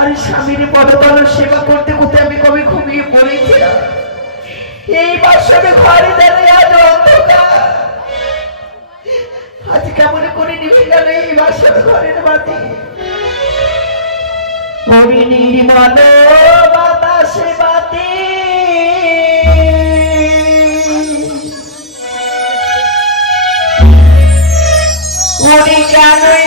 আর স্বামীর পদতল সেবা করতে করতে আমি কবে ঘুমিয়ে পড়েছিলাম? এই বাসবে ঘরে দাঁড়িয়ে আজ কেমন করে নিভে গেল এই বাসবে ঘরের বাতি হরিণীর বাতাসে বাতি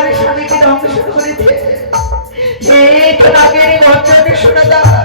আমার স্বামীকে ধ্বংস করেছে সেই তোমাকে বচনে শোনা দাও।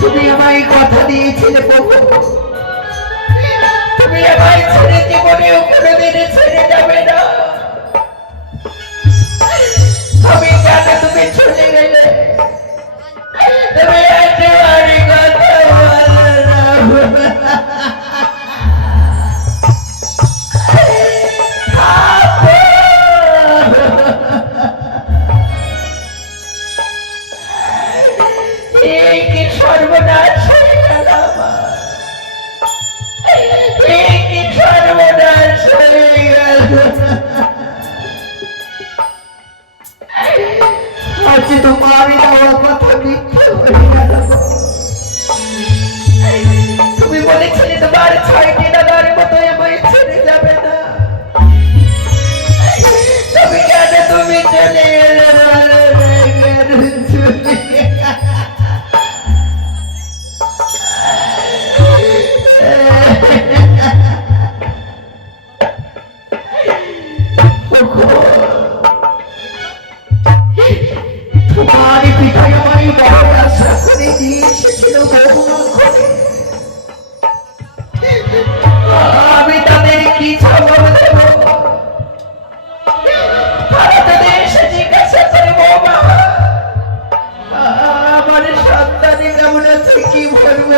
তুমি আমায় কথা দিয়েছিলে প্রভু। তুমি আমায় ছেড়ে জীবনেও কোনোদিনে ছেড়ে যাবে না। আমি জানি তুমি চলে গেলে। তুমি আজ তোমার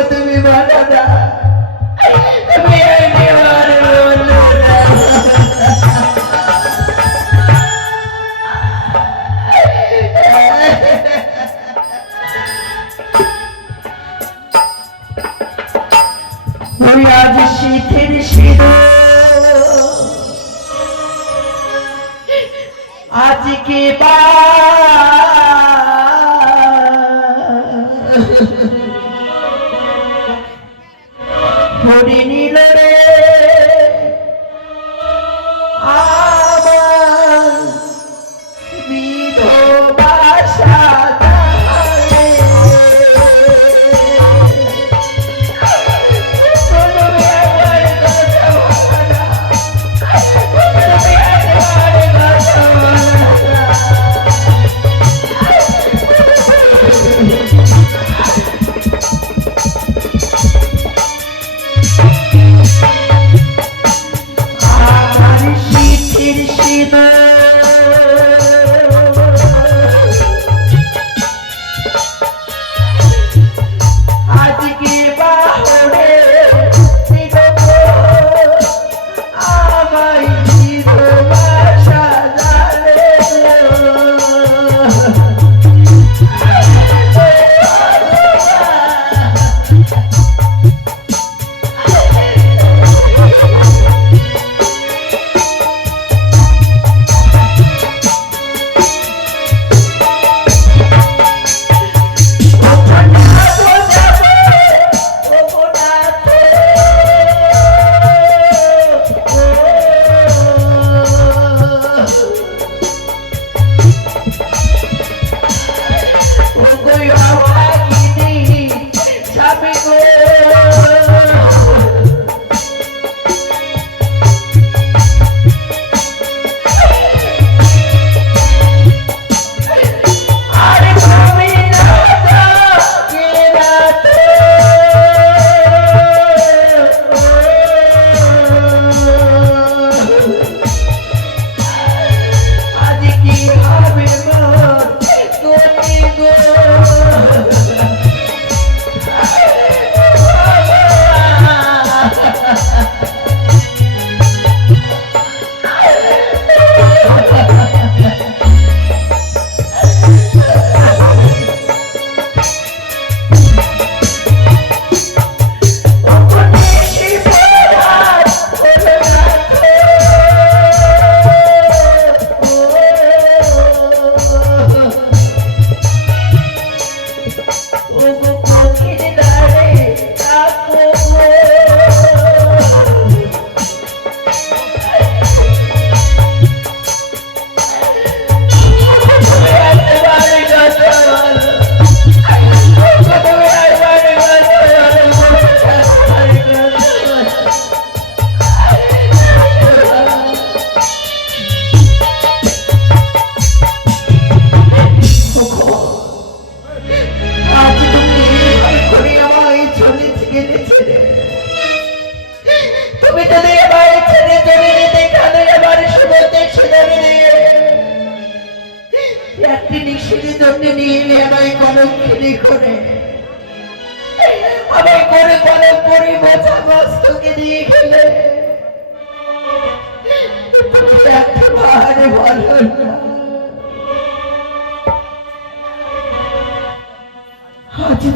তুমি বলো না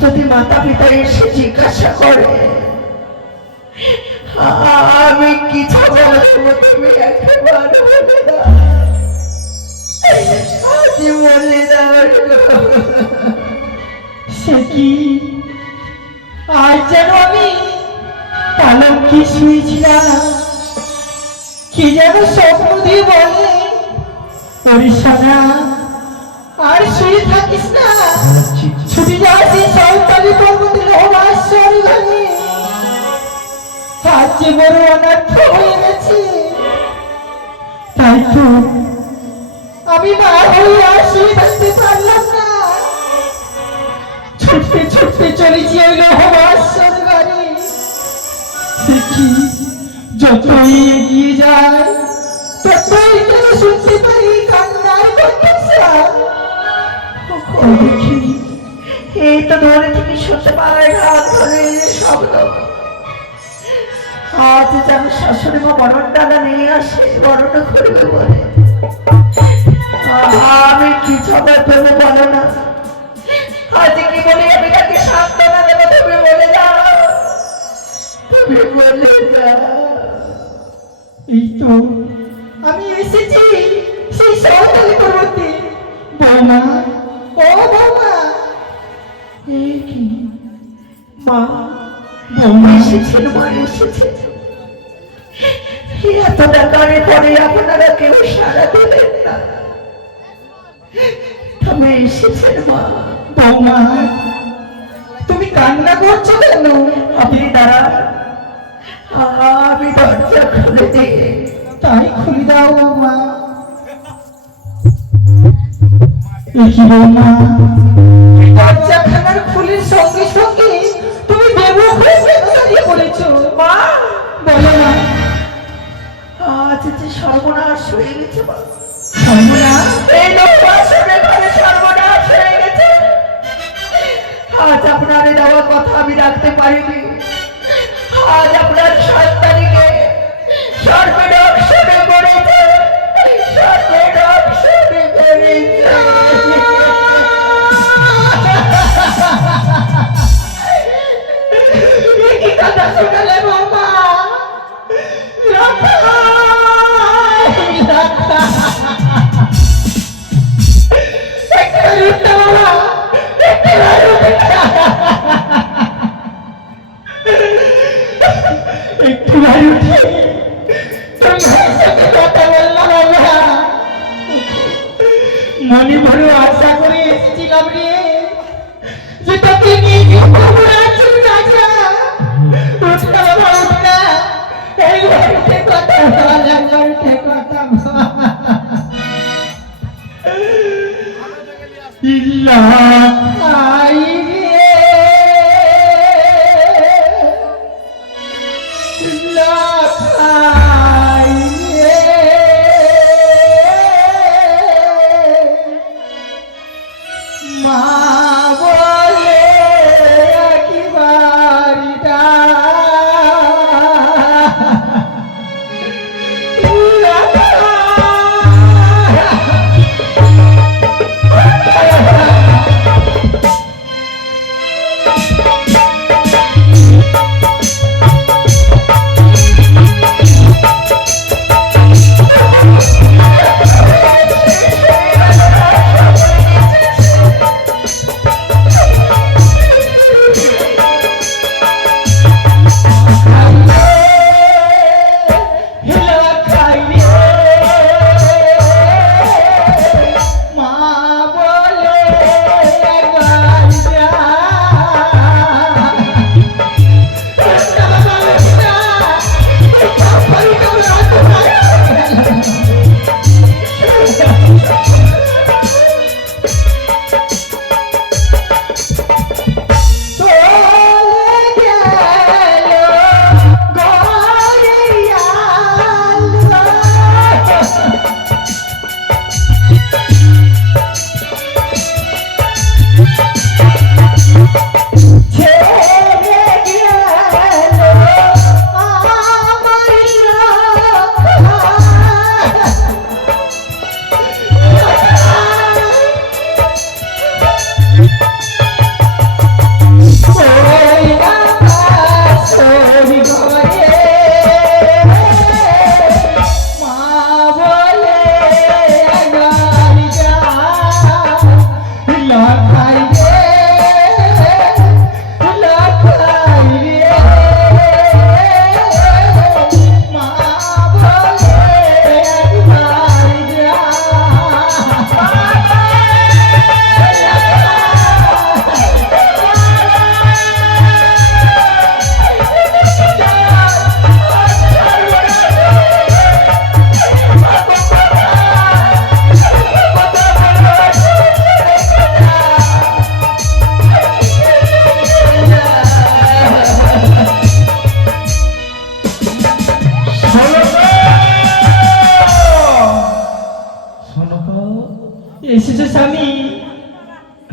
যদি মাতা পিতা এসে জিজ্ঞাসা করে আমি কিছু বলব তুমি একেবারে বলে দাও আজ বলে দাও সে কি? আজ যেন আমি পালঙ্কে শুয়েছিলাম। কি যেন স্বপ্ন দিয়ে বলে পরিসানা আর শুয়ে থাকিস না। আমি মা হয়ে থাকতে পারলাম না। ছুটতে ছুটতে চলেছি ওই লোহবাসর বাড়ি দেখি, যতই এগিয়ে যায় ততই কেন শুনতে পারি। এই ধরে থেকে শুনতে পারে শব্দ। আজ যেন শাশুড়ি মা বরণ ডালা নিয়ে আসে, বরণ করবে বলে। আমি কি খবর দেবো বলো না। আজ কি বলি আমি তাকে সান্ত্বনা দেবো, তুমি বলে যাও। তুমি বলে যাও। এই তো আমি এসেছি সেই সরকারি পর্বতে বৌমা। ও বৌমা মা, বৌমা এসেছেন মা পরে আপনারা কেউ সারা না। এসেছেন, মা, বৌমা। তুমি কান্না করছ কেন? আপনি দাঁড়ান আমি দরজা খুলে দিয়ে তাই খুলে দাও, বৌমা। দরজা খানার খুলির সঙ্গে সঙ্গে পড়েছো মা বলো না আজ যে সর্বনাশ হয়ে গেছে। সর্বনাশ এই নবাসনের ঘরে সর্বনাশ হয়ে গেছে। আজ আপনার এই কথা আমি রাখতে পারিনি আজ আপনার সাত তারিখে সর্বনাশ শুরু করেছে সর্বনাশ শুরু করেছে মনে বড় আশা করে এসেছিলাম রে যে তোকে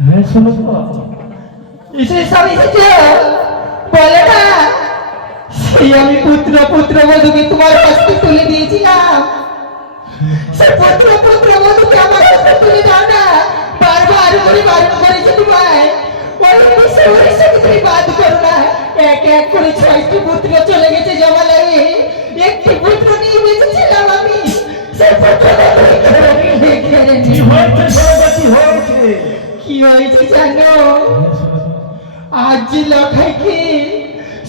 হ্যাঁ পুত্র সে চলে গেছে জমা লাগে একটি পুত্র নিয়ে বেঁচেছিলাম আমি। শোনো কি হয়েছে? জানো আজ লখাইকে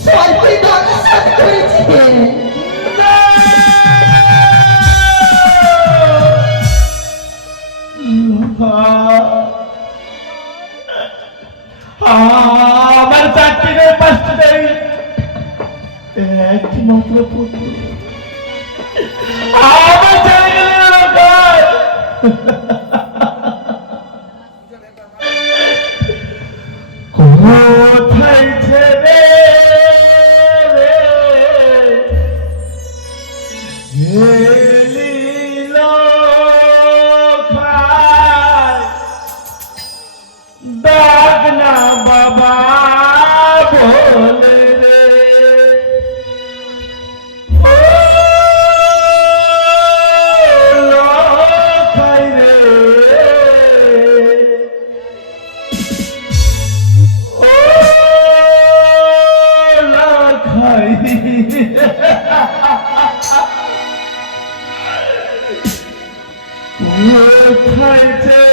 সর্পে দংশন করেছে আমার চারটি পাঁচটি নেই মাত্র পুত্র I'm tail.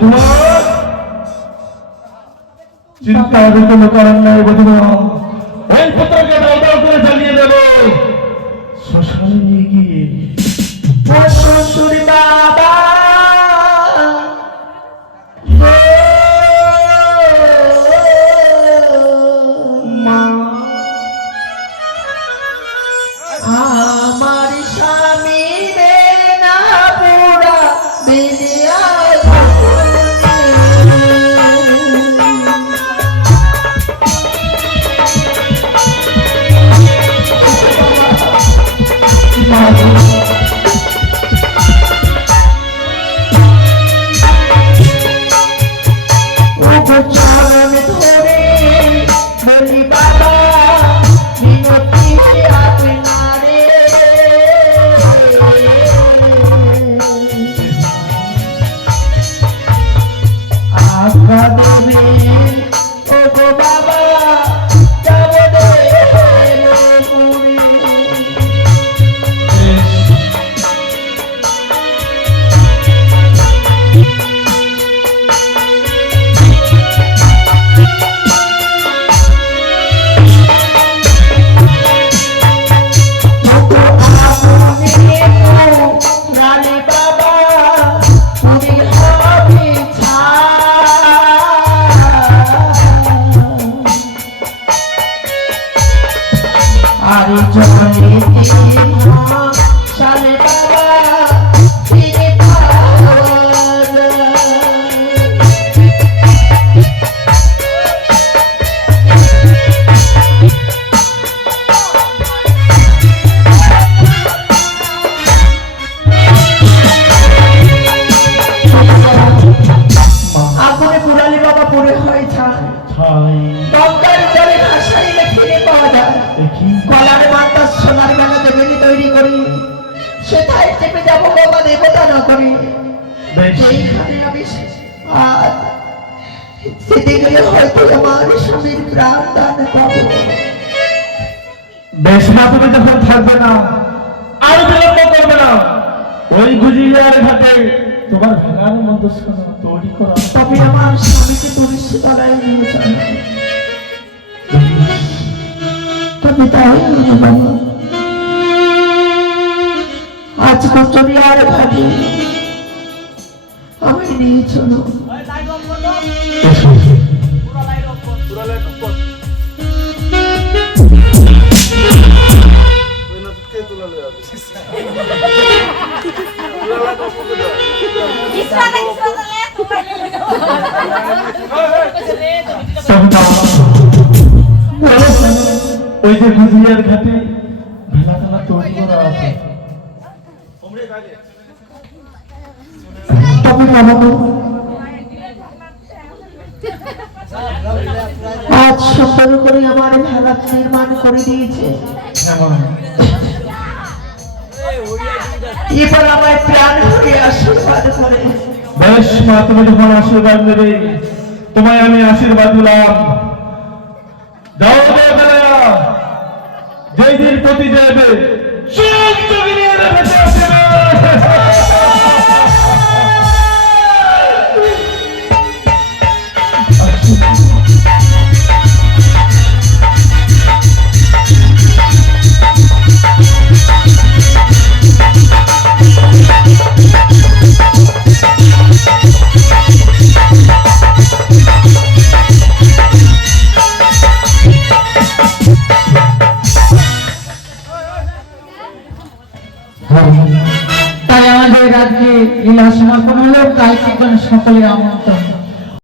বধুয়া চিন্তা কোনো কারণ নাই বধুয়া ওই পুত্রকে যাব বাবা দেবতা না করি। বেশ। আমি আজ সেতে গেলে হয়তো আমার স্বামীর প্রাণ দান পাবো। বেশ না তুমি যখন থাকবে না। আর বিলম্ব করবে না। ওই গুজিয়ার ঘাটে তোমার ভেড়ার মধ্যে তৈরি করা। তবে আমার স্বামীকে তুলসী তলায় নিয়ে চলো তবে তাই বাবা। আজ কচুরি আর ভাবি আমি নিয়ে চলো। ওই যে গুজিয়ার ঘাটে ভেলা তৈরি করা আছে। আজ সুন্দর করে আমার ভেলা নির্মাণ করে দিয়েছে। এবার আমার প্রাণ হয়ে আশীর্বাদ করে। বেশ, মা, তুমি যখন আশীর্বাদ নেবে, তোমায় আমি আশীর্বাদ দিলাম। যাও যেই দিন প্রতি যাবে সব তুমি নিয়ে আসবে তাই আমাদের আজকে লীলা সমাপন হলো। কালকে সকলে আমন্ত্রণ।